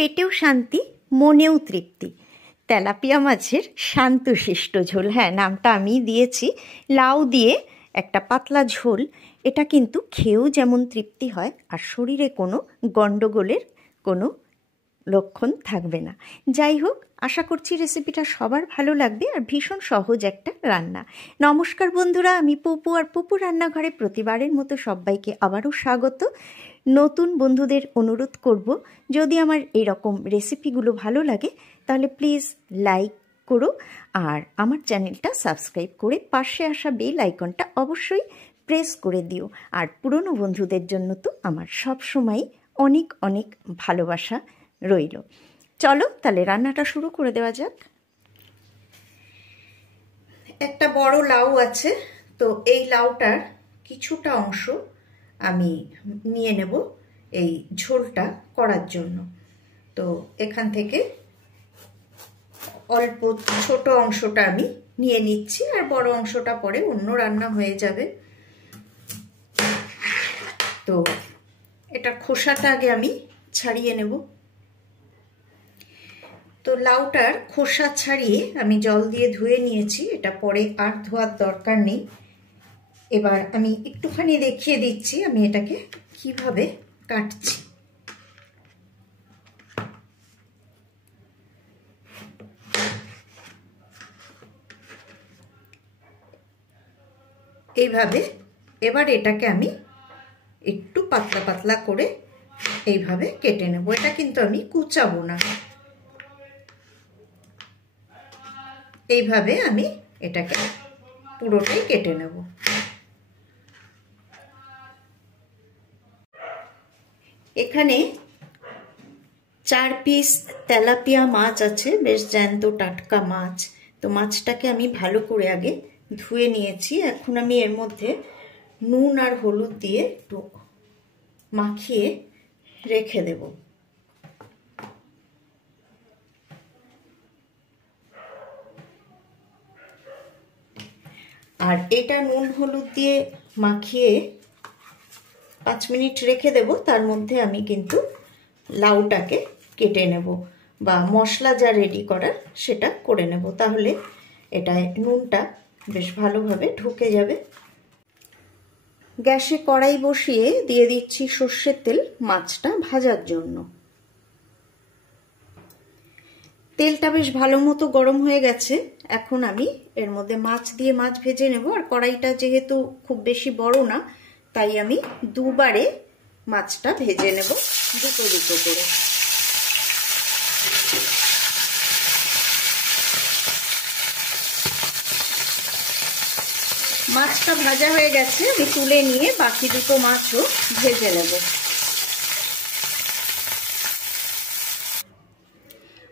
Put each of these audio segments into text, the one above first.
পেটেও শান্তি, মনেও তৃপ্তি। তেলাপিয়া মাছের শান্তশিষ্ট ঝোল, হ্যাঁ নামটা আমি দিয়েছি। লাউ দিয়ে একটা পাতলা ঝোল, এটা কিন্তু খেয়েও যেমন তৃপ্তি হয় আর শরীরে কোনো গণ্ডগোলের কোনো লক্ষণ থাকবে না। যাই হোক, আশা করছি রেসিপিটা সবার ভালো লাগবে আর ভীষণ সহজ একটা রান্না। নমস্কার বন্ধুরা, আমি পপু আর পপু রান্নাঘরে প্রতিবারের মতো সবাইকে আবারও স্বাগত। নতুন বন্ধুদের অনুরোধ করব, যদি আমার এরকম রেসিপিগুলো ভালো লাগে তাহলে প্লিজ লাইক করো আর আমার চ্যানেলটা সাবস্ক্রাইব করে পাশে আসা বেল আইকনটা অবশ্যই প্রেস করে দিও। আর পুরনো বন্ধুদের জন্য তো আমার সবসময় অনেক অনেক ভালোবাসা রইল। চলো তাহলে রান্নাটা শুরু করে দেওয়া যাক। একটা বড় লাউ আছে, তো এই লাউটার কিছুটা অংশ আমি নিয়ে নেব এই ঝোলটা করার জন্য। তো এখান থেকে অল্প ছোট অংশটা আমি নিয়ে নিচ্ছি, আর বড় অংশটা পরে অন্য রান্না হয়ে যাবে। তো এটা খোসাটা আগে আমি ছাড়িয়ে নেব। তো লাউটার খোসা ছাড়িয়ে আমি জল দিয়ে ধুয়ে নিয়েছি, এটা পরে আর ধোয়ার দরকার নেই। এবার আমি একটুখানি দেখিয়ে দিচ্ছি আমি এটাকে কিভাবে কাটছি। এইভাবে এবার এটাকে আমি একটু পাতলা পাতলা করে এইভাবে কেটে নেব। এটা কিন্তু আমি কুচাবো না, এইভাবে আমি এটাকে পুরোটাই কেটে নেব। এখানে 4 পিস তেলাপিয়া মাছ আছে, বেশ জ্যান্ত টাটকা মাছ। তো মাছটাকে আমি ভালো করে আগে ধুয়ে নিয়েছি। এখন আমি এর মধ্যে নুন আর হলুদ দিয়ে একটু মাখিয়ে রেখে দেব। আর এটা নুন হলুদ দিয়ে মাখিয়ে 5 মিনিট রেখে দেব। তার মধ্যে আমি কিন্তু লাউটাকে কেটে নেব বা মশলা যা রেডি করার সেটা করে নেব, তাহলে এটায় নুনটা বেশ ভালোভাবে ঢুকে যাবে। গ্যাসে কড়াই বসিয়ে দিয়ে দিচ্ছি সর্ষের তেল মাছটা ভাজার জন্য। তেলটা বেশ ভালো মতো গরম হয়ে গেছে। এখন আমি এর মধ্যে মাছ দিয়ে মাছ ভেজে নেব। আর কড়াইটা যেহেতু খুব বেশি বড় না, তাই আমি দুবারে মাছটা ভেজে নেব, দুটো দুটো করে। মাছটা ভাজা হয়ে গেছে, আমি তুলে নিয়ে বাকি দুটো মাছও ভেজে নেব।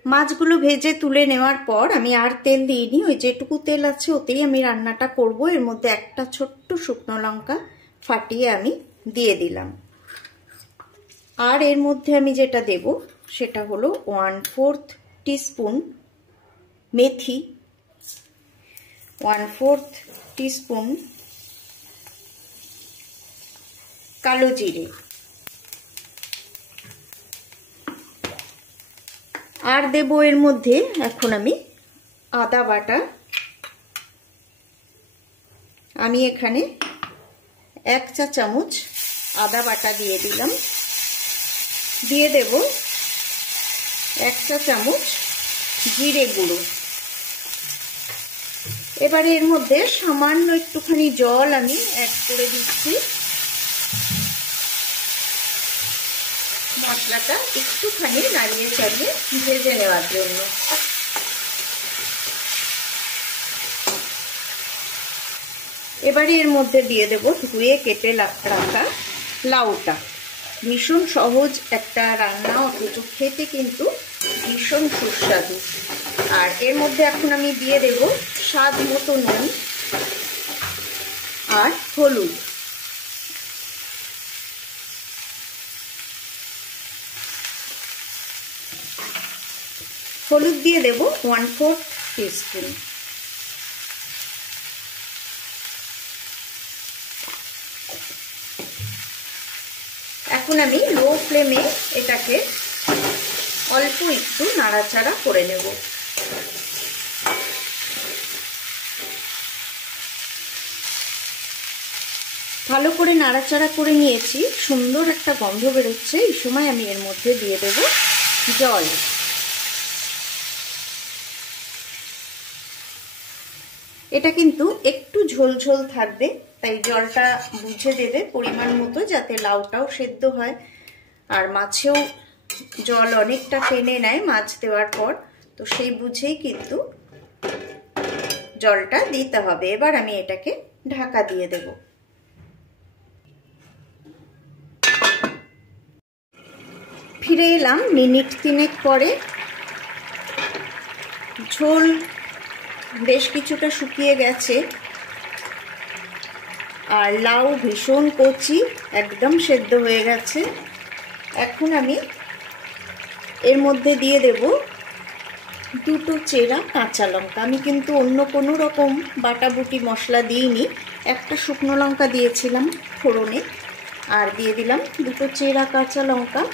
মাছগুলো ভেজে তুলে নেওয়ার পর আমি আর তেল দিইনি, ওই যেটুকু তেল আছে ওতেই আমি রান্নাটা করব। এর মধ্যে একটা ছোট্ট শুকনো লঙ্কা ফাটিয়ে আমি দিয়ে দিলাম। আর এর মধ্যে আমি যেটা দেব সেটা হলো 1/4 টিস্পুন মেথি, 1/4 টিস্পুন কালো জিরে, আর দেব এর মধ্যে এখন আমি আদা বাটা। আমি এখানে 1 চা চামচ আদা বাটা দিয়ে দিলাম। দিয়ে দেব 1 চা চামচ জিরে গুঁড়ো। এবারে এর মধ্যে সামান্য একটুখানি জল আমি অ্যাড করে দিচ্ছি, মশলাটা একটুখানি নাড়িয়ে চাড়িয়ে ভেজে নেওয়ার জন্য। এবারে এর মধ্যে দিয়ে দেব ধুয়ে কেটে রাখা লাউটা। ভীষণ সহজ একটা রান্না, অথচ খেতে কিন্তু ভীষণ সুস্বাদু। আর এর মধ্যে এখন আমি দিয়ে দেব স্বাদ মতো নুন আর হলুদ। হলুদ দিয়ে দেব 1/4 টিস্পুন। এখন আমি লো ফ্লেমে এটাকে অল্প একটু নাড়াচাড়া করে নেব। ভালো করে নাড়াচাড়া করে নিয়েছি, সুন্দর একটা গন্ধ বেরোচ্ছে। এই সময় আমি এর মধ্যে দিয়ে দেব জল। এটা কিন্তু একটু ঝোল ঝোল থাকবে, তাই জলটা বুঝে দেবে পরিমাণ মতো, যাতে লাউটাও সেদ্ধ হয় আর মাছেও জল অনেকটা টেনে নেয় মাছ দেওয়ার পর, তো সেই বুঝেই কিন্তু জলটা দিতে হবে। এবার আমি এটাকে ঢাকা দিয়ে দেব। ফিরে এলাম মিনিট 3 পরে। ঝোল বেশ কিছুটা শুকিয়ে গেছে আর লাউ ভীষণ কচি, একদম সেদ্ধ হয়ে গেছে। এখন আমি এর মধ্যে দিয়ে দেব 2 চেরা কাঁচা লঙ্কা। আমি কিন্তু অন্য কোনো রকম বাটাবুটি মশলা দিইনি, একটা শুকনো লঙ্কা দিয়েছিলাম ফোড়নে, আর দিয়ে দিলাম 2 চেরা কাঁচা লঙ্কা।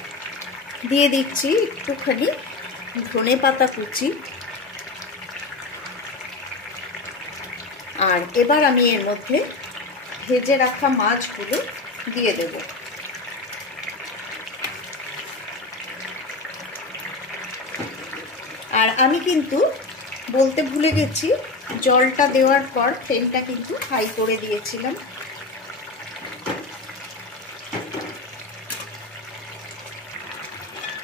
দিয়ে দিচ্ছি একটুখানি ধনেপাতা কুচি। আর এবার আমি এর মধ্যে ভেজে রাখা মাছগুলো দিয়ে দেব। আর আমি কিন্তু বলতে ভুলে গেছি, জলটা দেওয়ার পর ফ্লেমটা কিন্তু হাই করে দিয়েছিলাম।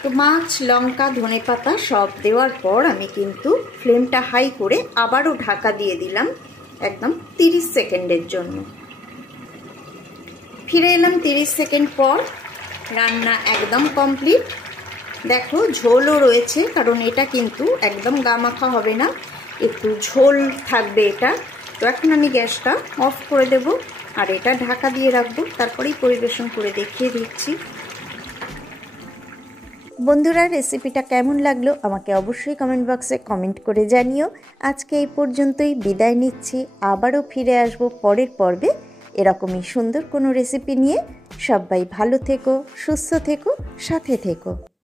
তো মাছ, লঙ্কা, ধনেপাতা সব দেওয়ার পর আমি কিন্তু ফ্লেমটা হাই করে আবারও ঢাকা দিয়ে দিলাম একদম 30 সেকেন্ডের জন্য। ফিরে এলাম 30 সেকেন্ড পর। রান্না একদম কমপ্লিট। দেখো ঝোলও রয়েছে, কারণ এটা কিন্তু একদম গামাখা হবে না, একটু ঝোল থাকবে এটা। তো এখন আমি গ্যাসটা অফ করে দেব আর এটা ঢাকা দিয়ে রাখবো, তারপরেই পরিবেশন করে দেখিয়ে দিচ্ছি। বন্ধুরা, রেসিপিটা কেমন লাগলো আমাকে অবশ্যই কমেন্ট বক্সে কমেন্ট করে জানিও। আজকে এই পর্যন্তই, বিদায় নিচ্ছি। আবারও ফিরে আসবো পরের পর্বে এরকমই সুন্দর কোনো রেসিপি নিয়ে। সবাই ভালো থেকো, সুস্থ থেকো, সাথে থেকো।